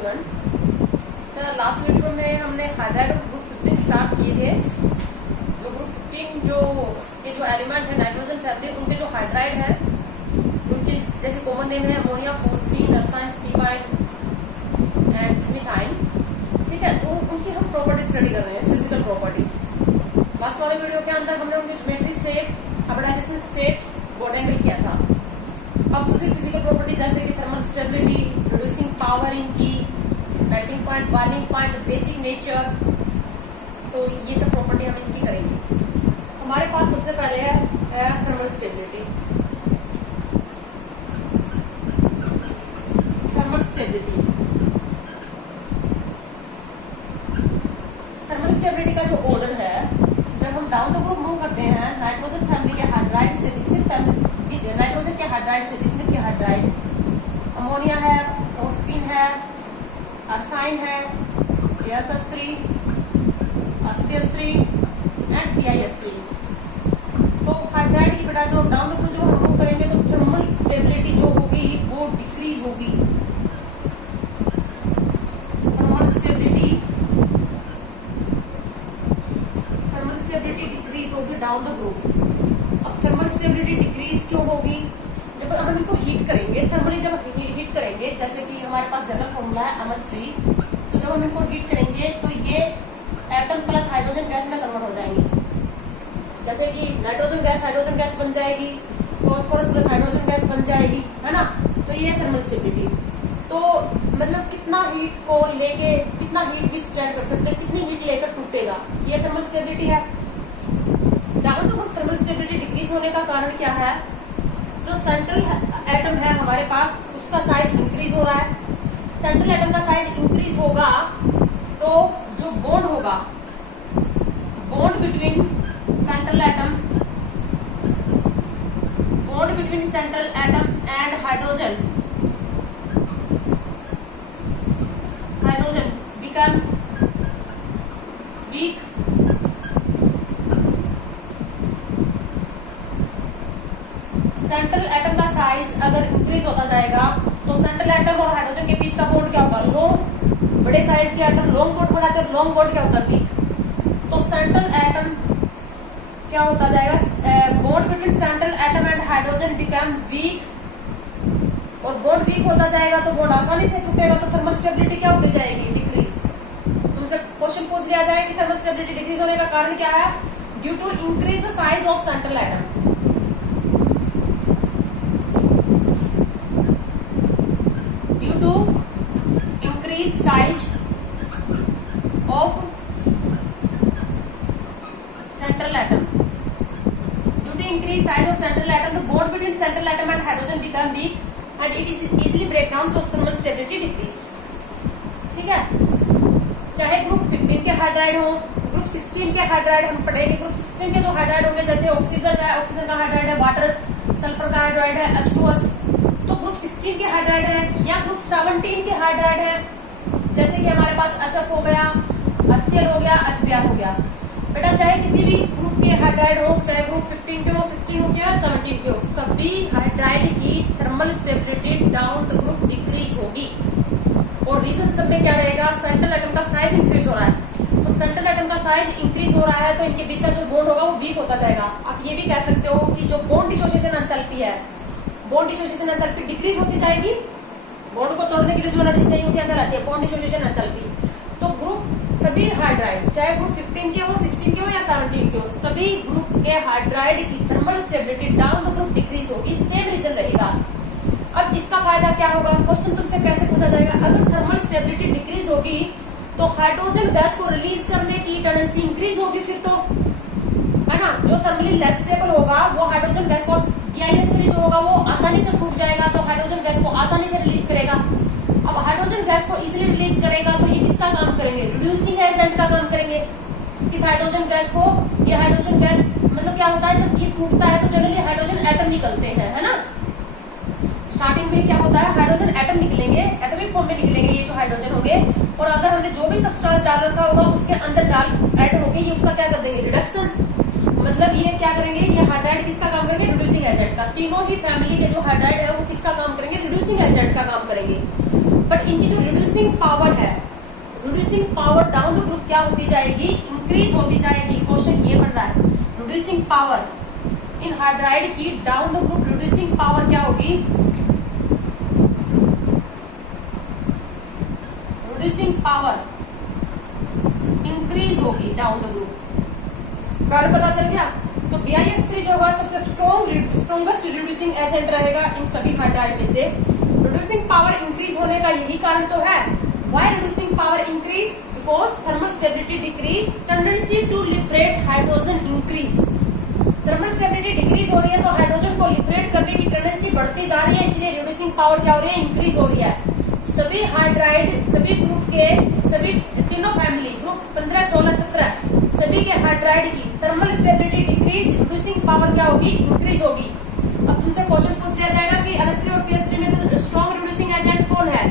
Everyone. Last video में हमने hydride group 15 start किए थे। जो ग्रुप 15 जो एलिमेंट है नाइट्रोजन फैमिली, उनके जो हाइड्राइड है उनके जैसे कॉमन नेम है अमोनिया, फोस्फीन, अरसाइन, स्टीबाइन एंड स्मिथाइन। ठीक है, तो उनकी हम प्रॉपर्टी स्टडी कर रहे हैं, फिजिकल प्रॉपर्टी। लास्ट वाले वीडियो के अंदर हमने उनकी ज्योमेट्री से हाइब्रिडाइजेशन स्टेट बॉन्ड एंगल किया था। अब दूसरी फिजिकल प्रॉपर्टी जैसे कि थर्मल स्टेबिलिटी, रिड्यूसिंग पावर इनकी, melting point, boiling point, basic nature, तो ये सब प्रॉपर्टी हम इनकी करेंगे। हमारे पास सबसे पहले है thermal stability. Thermal stability, thermal stability का जो ऑर्डर है, जब हम डाउन द ग्रुप मूव करते हैं नाइट्रोजन फैमिली के हाइड्राइड से बिस्मिथ फैमिली, नाइट्रोजन के हाइड्राइड से बिस्मिथ के हाइड्राइड, अमोनिया है, फोस्फीन है, अरसाइन है, AsS3, SpS3 एंड PiS3। तो हाइड्राइड की बेटा जो डाउन द ग्रुप जो हम मूव करेंगे तो थर्मल स्टेबिलिटी जो होगी वो डिक्रीज होगी। थर्मल स्टेबिलिटी डिक्रीज होगी डाउन द ग्रुप। अब थर्मल स्टेबिलिटी डिक्रीज क्यों होगी? जब हम इनको हीट करेंगे, थर्मली जब हीट करेंगे, जैसे कि हमारे पास जनरल फॉर्मूला है MH3, तो जब हम इनको हीट करेंगे तो ये एटम प्लस हाइड्रोजन गैस में कन्वर्ट हो जाएंगी। जैसे कि नाइट्रोजन गैस हाइड्रोजन गैस बन जाएगी, फॉस्फोरस प्लस हाइड्रोजन गैस बन जाएगी, है ना। तो ये थर्मल स्टेबिलिटी। तो मतलब कितना हीट को लेके, कितना हीट विथस्टैंड कर सकते हैं, कितनी हीट लेकर टूटेगा, ये थर्मल स्टेबिलिटी है। Down the group thermal stability decrease होने का कारण क्या है? जो सेंट्रल एटम है हमारे पास, उसका साइज इंक्रीज हो रहा है। सेंट्रल एटम का साइज इंक्रीज होगा तो जो बॉन्ड होगा, bond between central atom, bond between central atom and hydrogen, hydrogen become weak. Central atom का साइज अगर इंक्रीज होता जाएगा तो सेंट्रल एटम और हाइड्रोजन के बीच का बॉन्ड क्या होगा? लॉन्ग। बड़े साइज के एटम लॉन्ग बॉन्ड बनाते हैं, लॉन्ग बॉन्ड क्या होता है? वीक। तो सेंट्रल एटम क्या होता जाएगा? Bond between central atom and hydrogen become weak. और बॉन्ड वीक होता जाएगा तो बॉन्ड आसानी से टूटेगा, तो थर्मल स्टेबिलिटी क्या होती जाएगी? डिक्रीज। तुमसे क्वेश्चन पूछ लिया जाए कि थर्मल स्टेबिलिटी डिक्रीज होने का कारण क्या है? Due to increase the size of central atom. Size of central atom. Due to increased size of central atom, the bond between central atom and hydrogen become weak and it is easily break down, so thermal stability decrease. ठीक है, चाहे group 15 के hydride हो, group 16 के hydride हम पढ़ेंगे। Group 16 के जो हाइड्राइड होंगे, जैसे ऑक्सीजन है, ऑक्सीजन का हाइड्राइड है वाटर, सल्फर का हाइड्राइड है H2S, तो ग्रुप 16 के हाइड्राइड है, या ग्रुप 17 के हाइड्राइड है, जैसे कि हमारे पास HF हो गया, HCl हो गया, HBr हो गया। बेटा चाहे किसी भी ग्रुप के हाइड्राइड हो, चाहे ग्रुप 15 के हो, 16 हो गया, 17 के हो, सभी हाइड्राइड की thermal stability down the group decrease होगी। और रीजन सब में क्या रहेगा? सेंट्रल एटम का साइज इंक्रीज हो रहा है। तो सेंट्रल एटम का साइज इंक्रीज हो रहा है तो इनके बीच का जो बॉन्ड होगा वो वीक होता जाएगा। आप ये भी कह सकते हो कि जो बॉन्ड डिसोसिएशन एंथैल्पी है, बॉन्ड डिसोसिएशन एंथैल्पी डिक्रीज होती जाएगी। बॉन्ड को तोड़ने के लिए जो एनर्जी चाहिए उनके अंदर आती है, बॉन्ड डिसोसिएशन एंथैल्पी। तो ग्रुप सभी हाइड्राइड, चाहे ग्रुप 15 के हो, 16 के हो या 17 के हो, सभी ग्रुप के हाइड्राइड की thermal stability down the group decrease होगी। सेम रीजन रहेगा। अब इसका फायदा क्या होगा? क्वेश्चन तुमसे कैसे पूछा जाएगा? अगर थर्मल स्टेबिलिटी डिक्रीज होगी तो हाइड्रोजन गैस को रिलीज करने की टेंडेंसी इंक्रीज होगी, फिर तो, है ना। जो थर्मली लेस स्टेबल होगा वो हाइड्रोजन गैस को, PiS3 जो होगा वो आसानी से टूट जाएगा, तो हाइड्रोजन गैस को आसानी से रिलीज करेगा। अब हाइड्रोजन गैस को इजीली रिलीज करेगा तो ये किसका काम करेंगे? रिड्यूसिंग एजेंट का काम करेंगे। इस हाइड्रोजन गैस को, ये हाइड्रोजन गैस मतलब क्या होता है, जब ये टूटता है तो जनरली हाइड्रोजन एटम निकलते हैं, है ना। स्टार्टिंग में क्या होता है? हाइड्रोजन एटम निकलेंगे, एटॉमिक फॉर्म में निकलेंगे ये जो हाइड्रोजन होंगे, और अगर हमने जो भी सब्सटेंस डाल रखा होगा उसके अंदर डाल ऐड होके ये उसका क्या कर देंगे? रिडक्शन। मतलब ये क्या करेंगे? ये हाइड्राइड किसका काम करेंगे? रिड्यूसिंग एजेंट का। तीनों ही फैमिली के जो हाइड्राइड है वो किसका काम करेंगे? रिड्यूसिंग एजेंट का काम करेंगे। बट इनकी जो रिड्यूसिंग रिड्यूसिंग पावर है, reducing power down the group क्या होती जाएगी, इंक्रीज होती जाएगी। क्वेश्चन ये बन रहा है, रिड्यूसिंग पावर इन हाइड्राइड की down the group reducing power क्या होगी, रिड्यूसिंग पावर इंक्रीज होगी डाउन द ग्रुप। कारण पता चल गया। तो BiS3 जो होगा सबसे स्ट्रॉन्गेस्ट रिड्यूसिंग एजेंट रहेगा इन सभी हाइड्राइड में से। रिड्यूसिंग पावर इंक्रीज होने का यही कारण तो है। Why reducing power increase, because thermal stability decrease, tendency to liberate hydrogen increase. Thermal stability decrease हो रही है तो हाइड्रोजन को लिबरेट करने की टेंडेंसी बढ़ती जा रही है, इसलिए रिड्यूसिंग पावर क्या हो रही है, इंक्रीज हो रही है। सभी हाइड्राइड, सभी ग्रुप के, सभी तीनों फैमिली ग्रुप 15, 16, 17 सभी के हाइड्राइड की thermal stability decrease, reducing power क्या होगी, इंक्रीज होगी। अब तुमसे क्वेश्चन पूछ लिया जाएगा कि NH3 और PS3 में से स्ट्रॉन्ग रिड्यूसिंग एजेंट कौन है,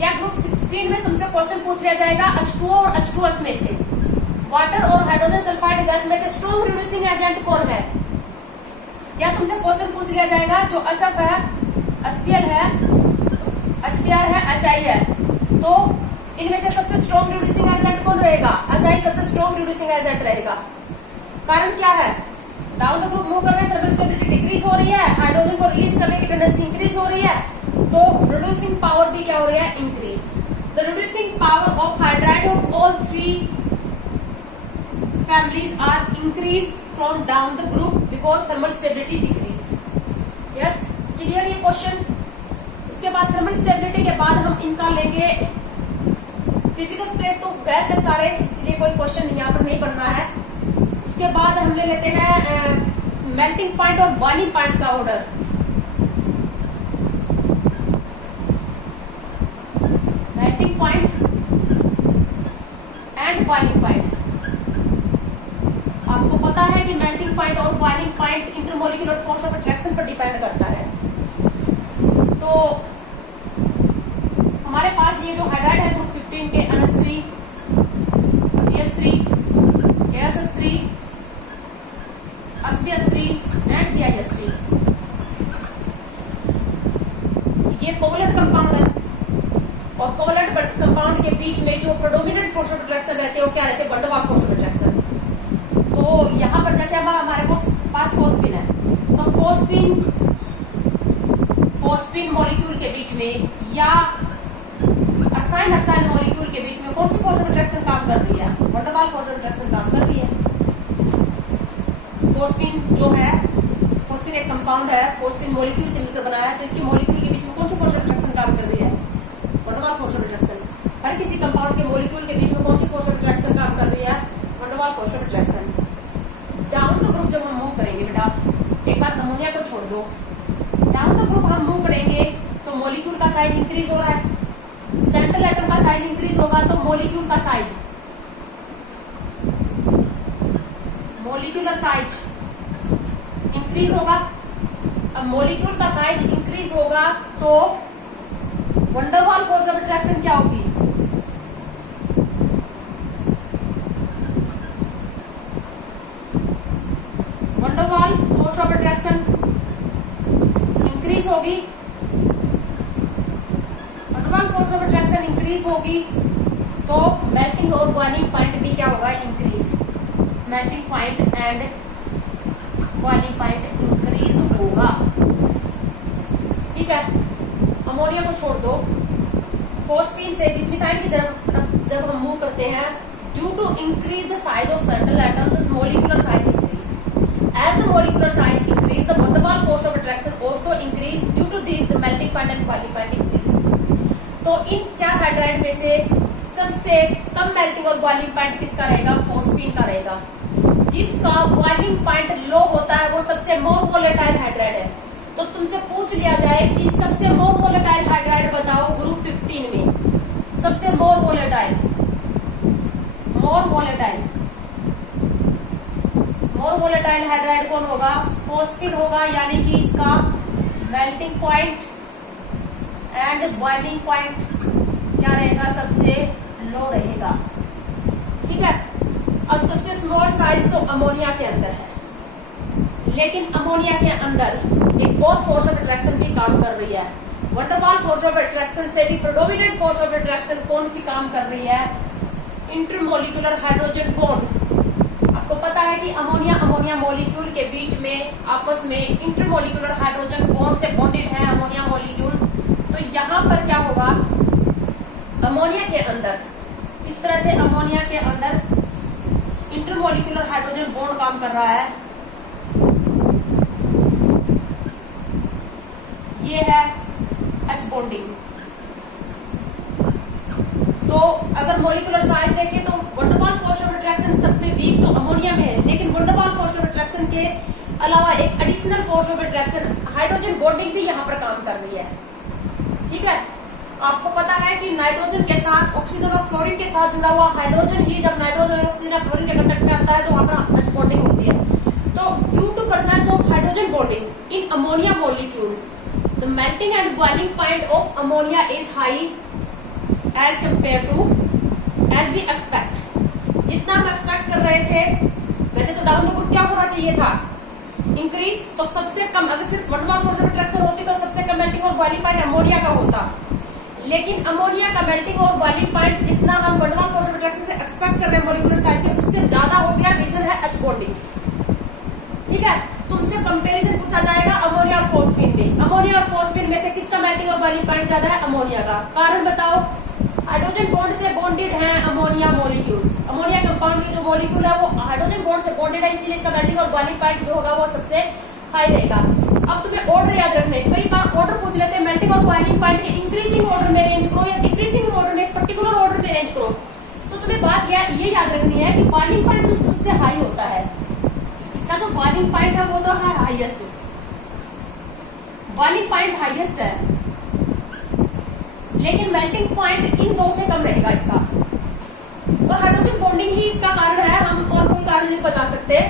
या ग्रुप 16 में तुमसे क्वेश्चन पूछ लिया जाएगा H2O और H2S में से वाटर और हाइड्रोजन सल्फाइड गैस में से स्ट्रॉन्ग रिड्यूसिंग एजेंट कौन है, या तुमसे क्वेश्चन पूछ लिया जाएगा जो HF है, HCl है, HBr है, HI है, तो इनमें से सबसे स्ट्रॉन्ग रिड्यूसिंग एजेंट कौन रहेगा, HI सबसे स्ट्रॉन्ग रिड्यूसिंग एजेंट रहेगा। कारण क्या है, डाउन द ग्रुप मूव कर रहे हैं, थर्मल स्टेबिलिटी डिक्रीज हो रही है, हाइड्रोजन को रिलीज करने की टेंडेंसी इंक्रीज हो रही है, तो रिड्यूसिंग पावर भी क्या हो रही है, increase. The reducing power of hydride of all 3 families are increased from down the group because thermal stability decrease. Yes, clear ये क्वेश्चन। उसके बाद थर्मल स्टेबिलिटी के बाद हम इनका लेंगे फिजिकल स्टेट, तो गैस है सारे, इसलिए कोई क्वेश्चन यहाँ पर नहीं बन रहा है। उसके बाद हम ले लेते हैं मेल्टिंग पॉइंट और बॉइलिंग पॉइंट का order. Melting point and boiling point. आपको पता है कि मेल्टिंग पॉइंट और boiling point intermolecular force of attraction पर डिपेंड करता है। तो हमारे पास ये जो हाइड्राइड है ग्रुप 15 के NH3, PS3, KSS3, SBS3 and BiS3, ये कोवलेंट कंपाउंड है, और कोवलेंट कंपाउंड के बीच में जो प्रेडोमिनेंट फोर्स ऑफ अट्रैक्शन रहते हैं वो क्या रहते हैं, वंडरवाल फोर्स ऑफ अट्रैक्शन। तो यहाँ पर जैसे हमारे पास फोस्फिन है, तो फोस्फिन मॉलिक्यूल के बीच में या असाइन मॉलिक्यूल के बीच में कौन सी फोर्स ऑफ अट्रैक्शन काम कर रही है, वंडरवाल फोर्स ऑफ अट्रैक्शन काम कर रही है। फोस्फिन जो है, फोस्फिन एक कंपाउंड है, फोस्फिन मॉलिक्यूल से मिलकर बनाया है, तो इसकी मॉलिक्यूल के बीच में कौन सी फोर्स ऑफ अट्रैक्शन काम कर रही है, वंडरवाल फोर्स ऑफ अट्रैक्शन। हर किसी कंपाउंड के मॉलिक्यूल के बीच में कौन सी फोर्स ऑफ अट्रैक्शन काम कर रही है, van der Waals force of attraction. Down the group जब हम मूव करेंगे बेटा, एक बार अमोनिया को छोड़ दो, डाउन द ग्रुप हम मूव करेंगे तो मॉलिक्यूल का साइज इंक्रीज हो रहा है, सेंट्रल एटम का साइज इंक्रीज होगा तो मॉलिक्यूल का साइज, मॉलिक्यूलर साइज इंक्रीज होगा। अब मॉलिक्यूल का साइज इंक्रीज होगा तो वंडरवाल फोर्स ऑफ अट्रैक्शन क्या होगी, Van der Waals force of attraction increase होगी, Van der Waals force of attraction increase होगी तो मेल्टिंग और बॉइलिंग पॉइंट भी क्या होगा, increase. Melting point and boiling point increase होगा। ठीक है, अमोनिया को छोड़ दो, फोस्फीन से बिस्मिथाइल की तरफ जब हम मूव करते हैं, due to increase the size of central atom the molecular size increase. As the molecular size increase, the van der Waals force of attraction also increase. Due to this, the melting point and boiling point increase. तो इन 4 hydride में से सबसे कम melting और boiling point किसका रहेगा, phosphine का रहेगा। जिसका बॉइलिंग पॉइंट लो होता है वो सबसे मोर वोलेटाइल हाइड्राइड है। तो तुमसे पूछ लिया जाए कि सबसे मोर वोलेटाइल हाइड्राइड बताओ ग्रुप 15 में, सबसे मोर वोलेटाइल हाइड्राइड कौन होगा, फोस्फिन होगा, यानी कि इसका melting point and boiling point क्या रहेगा, सबसे लो रहेगा। ठीक है, अब सबसे स्मॉल साइज तो अमोनिया के अंदर है, लेकिन अमोनिया के अंदर एक और फोर्स ऑफ अट्रैक्शन भी काम कर रही है, वंडरवाल फोर्स ऑफ अट्रैक्शन से भी प्रेडोमिनेंट फोर्स ऑफ अट्रैक्शन कौन सी काम कर रही है? Intermolecular hydrogen bond. आपको पता है कि अमोनिया अमोनिया मॉलिक्यूल के बीच में आपस में इंटरमोलिकुलर हाइड्रोजन बॉन्ड से बॉन्डेड है अमोनिया मॉलिक्यूल। तो यहाँ पर क्या होगा, अमोनिया के अंदर इस तरह से अमोनिया के अंदर इंटरमोलिकुलर हाइड्रोजन बॉन्ड काम कर रहा है। ये है H बॉन्डिंग। तो अगर मॉलिक्यूलर साइज देखें तो वंडरवाल फोर्स ऑफ अट्रैक्शन सबसे वीक तो अमोनिया में है, लेकिन वंडरवाल फोर्स ऑफ अट्रैक्शन के अलावा एक additional force of attraction hydrogen bonding भी यहाँ पर काम कर रही है। ठीक है, आपको पता है कि नाइट्रोजन के साथ ऑक्सीजन और फ्लोरीन के साथ जुड़ा हुआ हाइड्रोजन ही जब नाइट्रोजन ऑक्सीजन और फ्लोरीन के कंटेक्ट में आता है तो वहां पर H बॉन्डिंग होती है। तो due to presence of hydrogen bonding in ammonia molecule the melting and boiling point of ammonia is high as compare to as we expect. जितना हम एक्सपेक्ट कर रहे थे, वैसे तो डाउन द ग्रुप क्या होना चाहिए था, इंक्रीज। तो सबसे कम, अगर सिर्फ वंडरवाल फोर्स ऑफ अट्रैक्शन होती तो सबसे कम मेल्टिंग और बॉइलिंग पॉइंट अमोनिया का होता, लेकिन अमोनिया का मेल्टिंग और बॉइलिंग पॉइंट जितना हम वंडरवाल फोर्स ऑफ अट्रैक्शन से एक्सपेक्ट कर रहे हैं मॉलिक्यूलर साइज से, उससे ज्यादा हो गया। रीजन है H बॉन्डिंग। ठीक है, तुमसे कंपैरिजन पूछा जाएगा अमोनिया और फॉस्फीन में। अमोनिया और फॉस्फीन में से किसका मेल्टिंग और बॉइलिंग पॉइंट ज्यादा है? अमोनिया का। कारण बताओ। हाइड्रोजन बॉन्ड से बॉन्डेड है अमोनिया मॉलिक्यूल्स। अमोनिया कंपाउंड की जो मॉलिक्यूल है वो हाइड्रोजन बॉन्ड से बॉन्डेड है, इसीलिए इसका मेल्टिंग और बॉइलिंग पॉइंट जो होगा वो सबसे हाई रहेगा। अब तुम्हें ऑर्डर याद रखने, कई बार ऑर्डर पूछ लेते हैं मेल्टिंग और बॉइलिंग पॉइंट के इंक्रीजिंग ऑर्डर में रेंज करो या डिक्रीजिंग ऑर्डर में, पर्टिकुलर ऑर्डर में रेंज करो। तो तुम्हें बात ये याद रखनी है कि बॉइलिंग पॉइंट जो सबसे हाई होता है, इसका जो बॉइलिंग पॉइंट है वो तो है हाईएस्ट, बॉइलिंग पॉइंट हाईएस्ट है, लेकिन मेल्टिंग पॉइंट इन दो से कम रहेगा इसका। तो हाइड्रोजन बॉन्डिंग ही इसका कारण है, हम और कोई कारण नहीं बता सकते।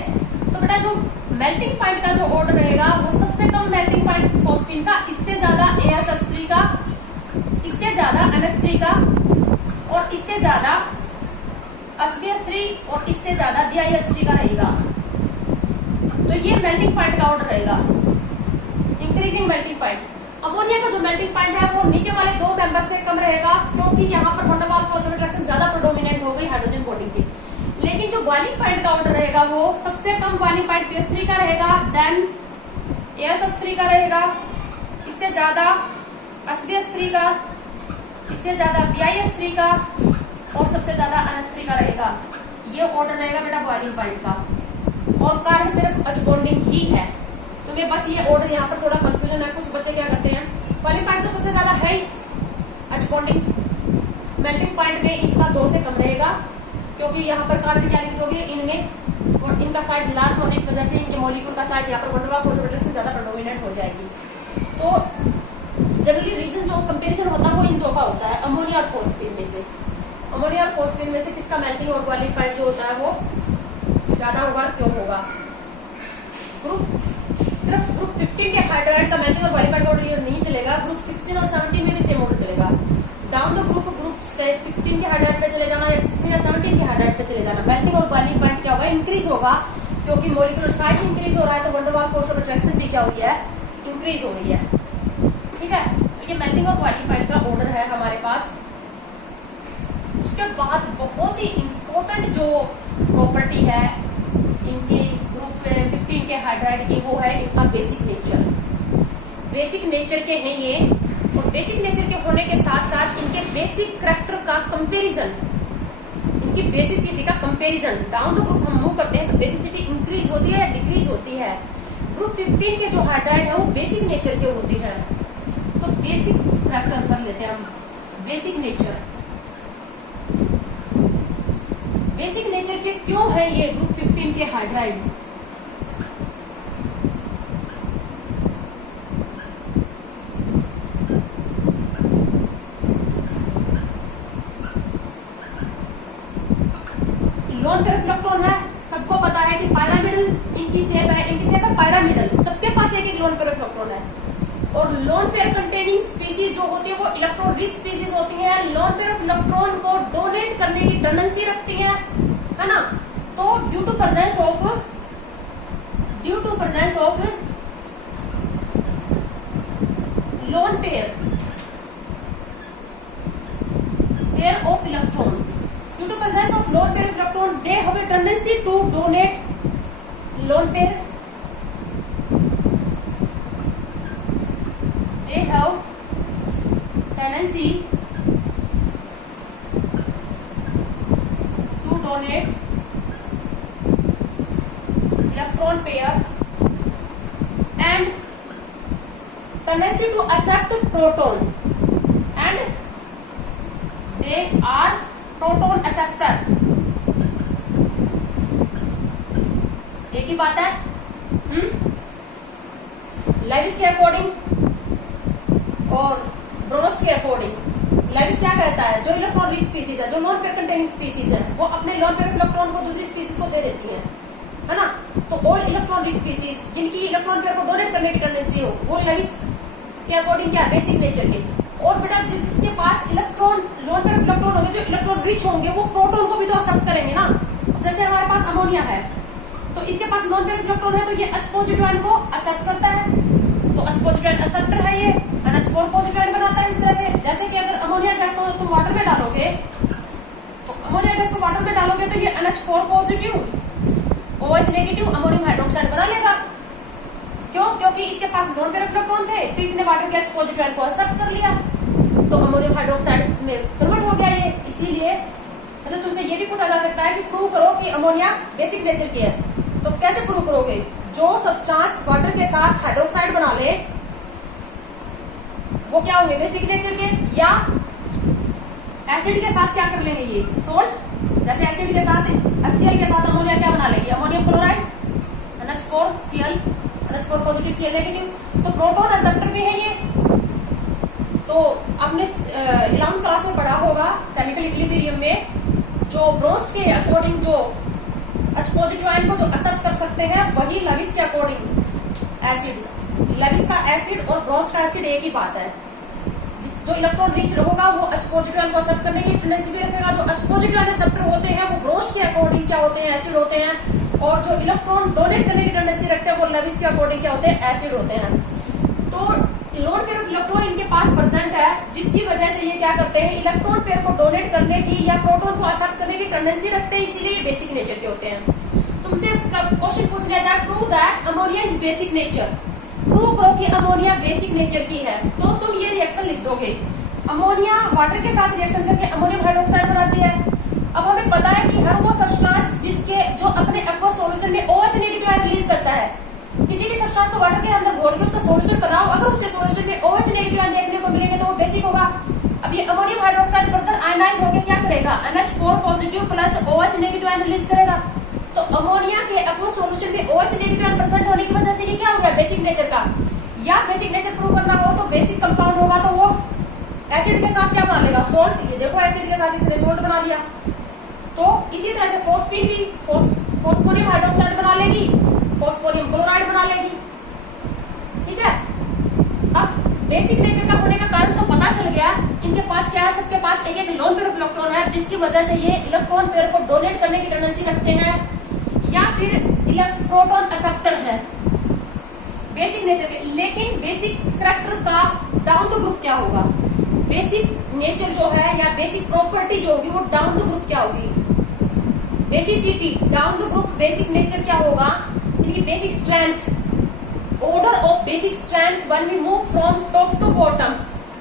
तो बेटा जो मेल्टिंग पॉइंट का जो ऑर्डर रहेगा वो सबसे कम मेल्टिंग पॉइंट फॉस्फीन का, इससे ज्यादा AsH3 का, इससे ज्यादा NH3 का, और इससे ज्यादा SbH3 और इससे ज्यादा BiH3 का रहेगा। तो ये मेल्टिंग पॉइंट का ऑर्डर रहेगा, इंक्रीजिंग मेल्टिंग पॉइंट। अमोनिया का जो मेल्टिंग पॉइंट है वो नीचे वाले दो मेंबर्स से कम रहेगा, क्योंकि यहाँ पर वंडरवाल फोर्स ऑफ अट्रैक्शन ज्यादा प्रेडोमिनेंट हो गई हाइड्रोजन बॉन्डिंग की। लेकिन जो बॉइलिंग पॉइंट का ऑर्डर रहेगा वो सबसे कम बॉइलिंग पॉइंट BH3 का रहेगा, देन AsH3 का रहेगा, इससे ज्यादा SbH3 का, इससे ज्यादा BiH3 का, और सबसे ज्यादा NH3 का रहेगा। ये ऑर्डर रहेगा बेटा बॉइलिंग पॉइंट का, और कारण सिर्फ H बॉन्डिंग ही है। तुम्हें बस ये ऑर्डर यहाँ पर थोड़ा कंफ्यूजन है, कुछ बच्चे क्या करते हैं, बॉइलिंग पॉइंट तो सबसे ज्यादा है ही H बॉन्डिंग, मेल्टिंग पॉइंट में इसका 2 से कम रहेगा, क्योंकि यहाँ पर कार्बन क्या लिख दोगे, इनमें और इनका साइज लार्ज होने की वजह से इनके मॉलिक्यूल का साइज यहाँ पर वंडरवाल फोर्स ऑफ अट्रैक्शन ज्यादा प्रेडोमिनेंट हो जाएगी। तो जनरली रीजन जो कंपैरिजन होता है वो इन दो का होता है, अमोनिया और फॉस्फीन में से। अमोनिया और फॉस्फीन में से किसका मेल्टिंग और बॉइलिंग पॉइंट जो होता है वो ज्यादा होगा, क्यों होगा? सिर्फ ग्रुप 15 के हाइड्राइड का मेल्टिंग और बॉइलिंग पॉइंट का ऑर्डर नहीं चलेगा, ग्रुप 16 और 17 में भी सेम ऑर्डर चलेगा। डाउन द ग्रुप 15 के हाइड्राइड पे चले जाना या 16 या 17 के हाइड्राइड पे चले जाना, मेल्टिंग और बॉइलिंग पॉइंट क्या होगा, इंक्रीज होगा, क्योंकि मॉलिक्यूलर साइज इंक्रीज हो रहा है तो वंडरवाल फोर्स ऑफ अट्रैक्शन भी क्या हो रही है, इंक्रीज हो रही है। ठीक है, तो ये मेल्टिंग और बॉइलिंग पॉइंट का ऑर्डर है हमारे पास। उसके बाद बहुत ही इंपॉर्टेंट जो प्रॉपर्टी है इनकी ग्रुप 15 के हाइड्राइड की, वो है इनका बेसिक नेचर। बेसिक नेचर के हैं ये, और बेसिक नेचर के होने के साथ साथ इनके बेसिक करैक्टर का कंपैरिजन, इनकी बेसिसिटी का कंपैरिजन। डाउन द ग्रुप हम मूव करते हैं तो बेसिसिटी इंक्रीज होती है या डिक्रीज होती है। ग्रुप 15 के जो हाइड्राइड है वो बेसिक नेचर के होते हैं। तो बेसिक करैक्टर कर लेते हैं हम, बेसिक नेचर। बेसिक नेचर के क्यों है ये ग्रुप 15 के हाइड्राइड? लोन पेयर इलेक्ट्रॉन है, सबको पता है कि पायरामिडल इनकी शेप है, इनकी शेप है पायरामिडल, सबके पास एक एक लोन पेयर इलेक्ट्रॉन है। और लोन पेयर कंटेनिंग स्पीसीज जो होती है वो इलेक्ट्रॉन रिच स्पीसीज होती है। लोन पेयर ऑफ इलेक्ट्रॉन को डोनेट करने की टेंडेंसी रखती है ना। तो due to presence of lone pair pair of electron. Due to presence of lone pair of electron, they have a tendency to donate lone pair. They have tendency to donate electron pair and tendency to accept proton, and they are proton acceptor. एक ही बात है. Levi's के according और broast के according Levi's क्या कहता है, जो इलेक्ट्रॉन रिच स्पीसीज है, जो नॉन पेयर कंटेनिंग स्पीसीज है, वो अपने नॉन पेयर इलेक्ट्रॉन को दूसरी स्पीसीज को दे देती है ना. तो ऑल इलेक्ट्रॉन रिच स्पीसीज जिनकी इलेक्ट्रॉन पेयर को डोनेट करने की टेंडेंसी हो, वो लेविस के अकॉर्डिंग क्या बेसिक नेचर के. और बेटा जिसके पास इलेक्ट्रॉन नॉन पेयर इलेक्ट्रॉन होंगे, जो इलेक्ट्रॉन रिच होंगे, वो प्रोटॉन को भी तो एक्सेप्ट करेंगे ना. जैसे हमारे पास अमोनिया है, तो इसके पास नॉन पेयर इलेक्ट्रॉन है, तो ये H पॉजिटिव आयन को एक्सेप्ट करता है. तो H पॉजिटिव आयन एक्सेप्टर है ये, NH4 पॉजिटिव आयन बनाता है. इस तरह से जैसे कि अगर अमोनिया गैस को तुम वाटर में डालोगे, तो अमोनिया गैस को वाटर में डालोगे तो ये NH4 positive OH negative ammonium hydroxide बना लेगा. क्यों? क्योंकि इसके पास नॉन पेयर इलेक्ट्रॉन थे, तो इसने वाटर के H पॉजिटिव आयन को एक्सेप्ट कर लिया, तो अमोनियम हाइड्रोक्साइड में कन्वर्ट हो गया ये. इसीलिए मतलब तुमसे ये भी पूछा जा सकता है कि प्रूव करो कि अमोनिया बेसिक नेचर की है. तो कैसे प्रूव करोगे? जो सब्सटेंस वाटर के साथ हाइड्रोक्साइड बना ले, वो क्या होंगे बेसिक नेचर के. या एसिड के साथ क्या कर लेंगे, ये सोल्ट. जैसे एसिड के साथ HCl के साथ अमोनिया क्या बना लेगी, ammonium chloride, NH4Cl, NH4 positive Cl negative. तो प्रोटॉन एक्सेप्टर भी है ये. तो आपने 11th क्लास में पढ़ा होगा केमिकल इक्विलिब्रियम में, जो ब्रोस्ट के अकॉर्डिंग जो H पॉजिटिव आयन को जो एक्सेप्ट कर सकते हैं, वही लेविस के अकॉर्डिंग एसिड. लेविस का एसिड और ब्रोस्ट का एसिड एक ही बात है. जो इलेक्ट्रॉन रिच होगा वो H पॉजिटिव आयन को एक्सेप्ट करने की टेंडेंसी भी रखेगा. जो H पॉजिटिव आयन एक्सेप्टर होते हैं, वो ब्रोस्ट के अकॉर्डिंग क्या होते हैं, एसिड होते हैं. और जो इलेक्ट्रॉन डोनेट करने की टेंडेंसी रखते हैं, वो लेविस के अकॉर्डिंग क्या होते हैं, एसिड होते हैं. तो लोन पेयर ऑफ इलेक्ट्रॉन इनके पास प्रेजेंट है, जिसकी वजह से ये क्या करते हैं, इलेक्ट्रॉन पेयर को डोनेट करने की या प्रोटॉन को एक्सेप्ट करने की टेंडेंसी रखते हैं. इसीलिए ये बेसिक नेचर के होते हैं. तुमसे क्वेश्चन पूछ लिया जाए, prove that ammonia is basic nature. Prove करो कि अमोनिया बेसिक नेचर की है. तो तुम ये रिएक्शन लिख दोगे, अमोनिया वाटर के साथ रिएक्शन करके अमोनियम हाइड्रोक्साइड बनाती है. अब हमें पता है कि हर वो सब्सटेंस जिसके जो अपने एक्वस सॉल्यूशन में OH नेगेटिव आयन रिलीज करता है, किसी भी सब्सटेंस को वाटर के अंदर घोल के उसका सॉल्यूशन बनाओ, अगर उसके सॉल्यूशन में OH नेगेटिव आयन देखने को मिलेंगे तो वो बेसिक होगा. अब ये अमोनियम हाइड्रोक्साइड फर्दर आयनाइज होकर क्या करेगा, NH4 positive plus OH negative ion release करेगा. तो अमोनिया के एक्वस सॉल्यूशन में OH नेगेटिव आयन प्रेजेंट होने की वजह से ये क्या हो गया, बेसिक नेचर का. या बेसिक नेचर प्रूव करना हो तो बेसिक कंपाउंड होगा, तो वो एसिड के साथ क्या बना लेगा, सोल्ट. ये देखो एसिड के साथ इसने सोल्ट बना लिया. तो इसी तरह से फॉस्फीन भी फॉस्फोनियम हाइड्रोक्साइड बना लेगी, फॉस्फोनियम क्लोराइड बना लेगी. ठीक है. अब बेसिक नेचर का होने का कारण तो पता चल गया. इनके पास क्या है, सबके पास एक एक लोन पेयर ऑफ इलेक्ट्रॉन है, जिसकी वजह से ये इलेक्ट्रॉन पेयर को डोनेट करने की टेंडेंसी रखते हैं. या फिर प्रोटॉन एक्सेप्टर है बेसिक नेचर के. लेकिन बेसिक करैक्टर का डाउन द ग्रुप क्या होगा, बेसिक नेचर जो है या बेसिक प्रॉपर्टी जो होगी, वो डाउन द ग्रुप क्या होगी, basicity down the group. Basic nature क्या होगा, इनकी basic strength, order of basic strength when we move from top to bottom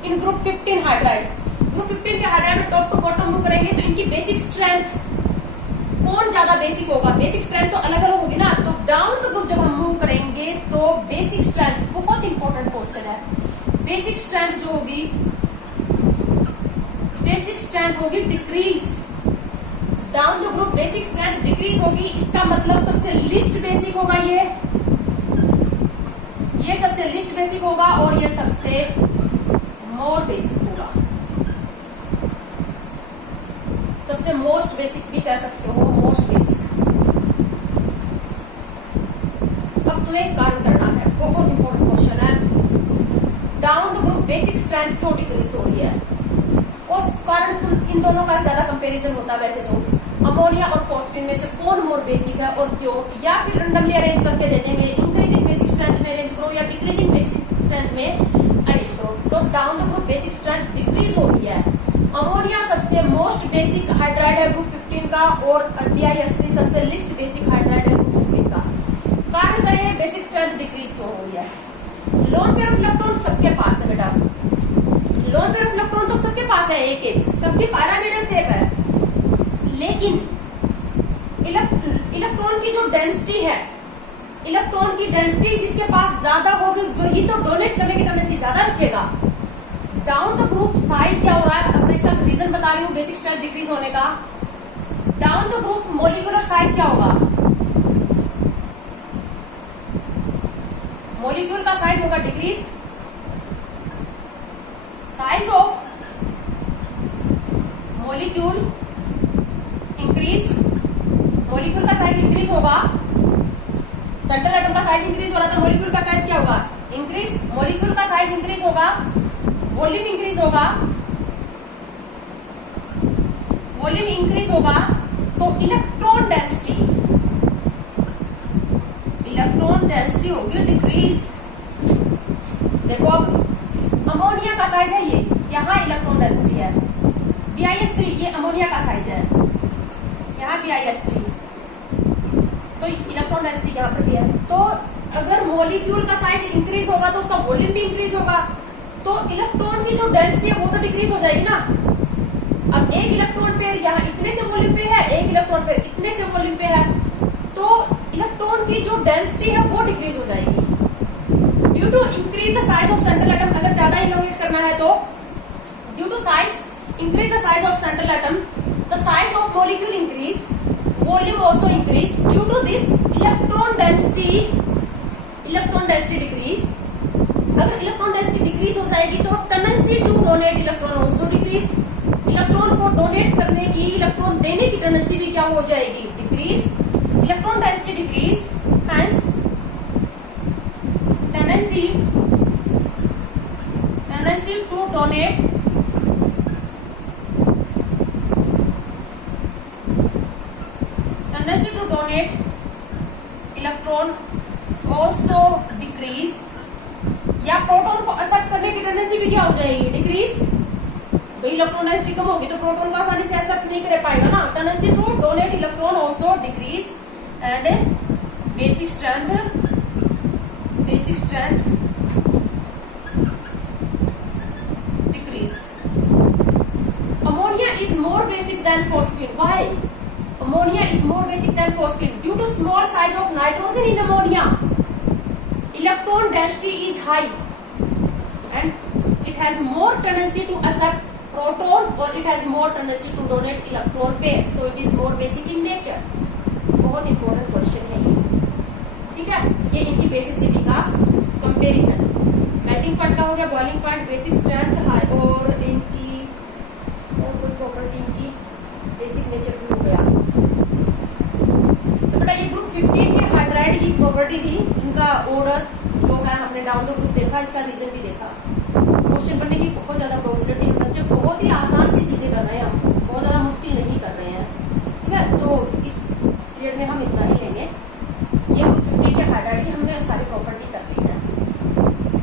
in group 15 hydride. Group 15 के हाइड्राइड में टॉप टू बॉटम मूव करेंगे, तो इनकी बेसिक स्ट्रेंथ कौन ज्यादा बेसिक होगा, बेसिक स्ट्रेंथ तो अलग अलग होगी ना. तो डाउन द ग्रुप जब हम मूव करेंगे तो बेसिक स्ट्रेंथ, बहुत इंपॉर्टेंट क्वेश्चन है, बेसिक स्ट्रेंथ जो होगी, बेसिक स्ट्रेंथ होगी decrease. Down the group basic strength decrease होगी. इसका मतलब सबसे लिस्ट बेसिक होगा, ये सबसे लिस्ट बेसिक होगा और ये सबसे मोर बेसिक होगा. सबसे मोस्ट बेसिक भी कह सकते हो, मोस्ट बेसिक. अब तुम्हें एक कार्य करना है, बहुत इंपॉर्टेंट क्वेश्चन है. Down the group basic strength क्यों डिक्रीज हो रही है, उस कारण इन दोनों का ज्यादा कंपैरिजन होता है. वैसे तो अमोनिया और फॉस्फीन में से कौन मोर बेसिक है और क्यों, या फिर रैंडमली अरेंज करके दे देंगे, इंक्रीजिंग बेसिक स्ट्रेंथ में अरेंज करो या डिक्रीजिंग बेसिक स्ट्रेंथ में अरेंज करो. तो down the group basic strength decrease हो रही है. अमोनिया सबसे मोस्ट बेसिक हाइड्राइड है ग्रुप 15 का, और BiS3 सबसे लिस्ट बेसिक हाइड्राइड है ग्रुप 15 का। कारण क्या है, बेसिक स्ट्रेंथ डिक्रीज क्यों हो रही है? लोन पेयर ऑफ इलेक्ट्रॉन सबके पास है बेटा, लोन पेयर ऑफ इलेक्ट्रॉन तो सबके पास है, एक एक सबकी पैरामीटर सेम है, लेकिन इलेक्ट्रॉन की जो डेंसिटी है, इलेक्ट्रॉन की डेंसिटी जिसके पास ज्यादा होगी वही तो डोनेट करने की टेंडेंसी ज्यादा रखेगा। डाउन द ग्रुप साइज क्या हो रहा है, अब मैं इसका रीजन बता रही हूँ बेसिक स्ट्रेंथ डिक्रीज होने का। Down the group molecular size क्या होगा, मॉलिक्यूल का साइज होगा decrease, size of molecule increase, molecule का साइज इंक्रीज होगा, सेंट्रल एटम का साइज इंक्रीज हो रहा था, मॉलिक्यूल का साइज क्या होगा, इंक्रीज, मॉलिक्यूल का साइज इंक्रीज होगा, वॉल्यूम इंक्रीज होगा, वॉल्यूम इंक्रीज होगा, तो इलेक्ट्रॉन डेंसिटी, इलेक्ट्रॉन डेंसिटी होगी डिक्रीज। देखो अब अमोनिया का साइज है ये, यहाँ इलेक्ट्रॉन डेंसिटी है BiS3, ये अमोनिया का साइज है, यहाँ BiS3, तो इलेक्ट्रॉन डेंसिटी यहाँ पर भी है। तो अगर मॉलिक्यूल का साइज इंक्रीज होगा तो उसका वॉल्यूम भी इंक्रीज होगा, तो इलेक्ट्रॉन की जो डेंसिटी है वो तो डिक्रीज हो जाएगी ना। अब एक इलेक्ट्रॉन पेयर यहाँ इतने से वॉल्यूम पे है, एक इलेक्ट्रॉन पेयर इतने से वॉल्यूम पे है, तो इलेक्ट्रॉन की जो डेंसिटी है वो डिक्रीज हो जाएगी due to increase the size of central atom. अगर ज्यादा इनोवेट करना है तो due to size increase the size of central atom, the size of molecule increase, volume also increase, due to this electron density decrease. अगर electron density decrease हो जाएगी तो tendency to donate electron also decrease, electron को donate करने की, electron देने की tendency भी क्या हो जाएगी, decrease. Electron density decrease, hence tendency to donate electron also decrease, या प्रोटॉन को एक्सेप्ट करने की टेंडेंसी भी क्या हो जाएगी, डिक्रीज। भाई इलेक्ट्रॉन डेंसिटी कम होगी तो प्रोटॉन को आसानी से एक्सेप्ट नहीं कर पाएगा ना, tendency to donate electron also decrease, and basic strength decrease. Ammonia is more basic than phosphate, why ammonia is more basic than phosphine? Due to small size of nitrogen in ammonia, electron density is high and it has more tendency to accept proton, or it has more tendency to donate electron pair, so it is more basic in nature. बहुत important question है ये, ठीक है। ये इनकी basicity का comparison, melting point का हो गया, boiling point, basic strength, high, और इनकी और कोई प्रॉपर्टी इनकी बेसिक नेचर भी हो गया। तो बेटा ये ग्रुप 15 के हाइड्राइड की प्रॉपर्टी थी, इनका ऑर्डर जो है हमने डाउन द ग्रुप देखा, इसका रीजन भी देखा। क्वेश्चन पढ़ने की बहुत ज्यादा प्रोबेबिलिटी है, बच्चे बहुत ही आसान से